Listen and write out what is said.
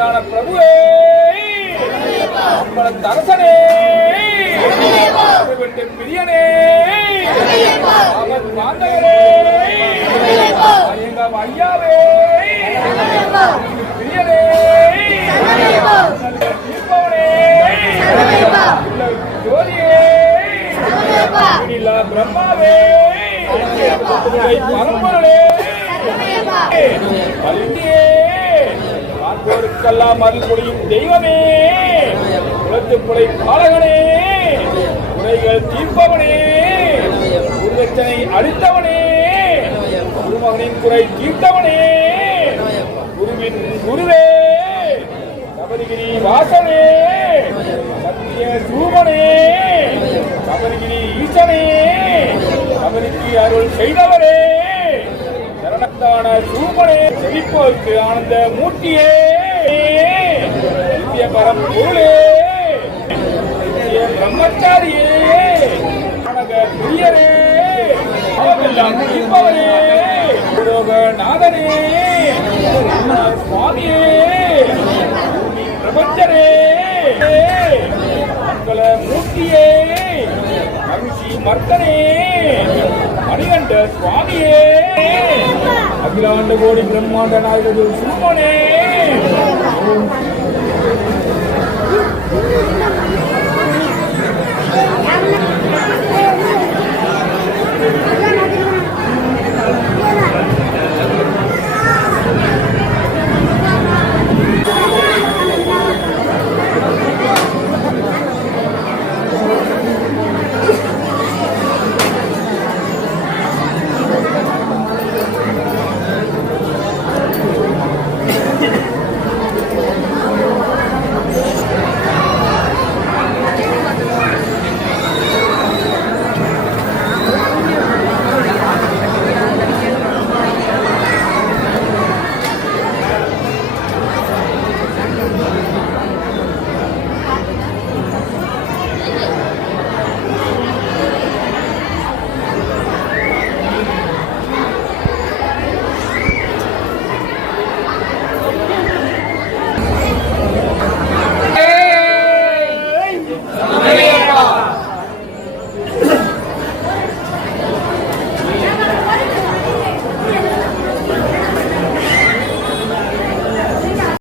சமாதான பிரபுவே தரசனே விட்டு பிரியனே அவன் மாந்தகரே எங்க ஐயாவே பிரியனே தீர்ப்பவனே ஜோதியே பிரம்மாவே பரம்பரே பார்ப்போருக்கெல்லாம் அருள் புரியும் தெய்வமே குலத்துப்புடை பாலகனே குறைகள் தீர்ப்பவனே குருதட்சனை அளித்தவனே குருமகனின் குறை தீர்த்தவனே குருவின் குருவே சபரிகிரி வாசனே சத்திய சூமனே சபரிகிரி ஈசனே சபரிக்கு அருள் செய்தவரே சரணத்தான சூமனே செழிப்போருக்கு ஆனந்த மூர்த்தியே நித்திய பரம்பொருளே நித்திய பிரம்மச்சாரியே பிரியரே தீர்ப்பவரே நாதனே சுவாமியே பிரபஞ்சரே மங்கள மூர்த்தியே மகிழ்ச்சி மர்த்தனே மணிகண்ட சுவாமியே அகிலாண்ட கோடி பிரம்மாண்ட நாயகர் சுமனே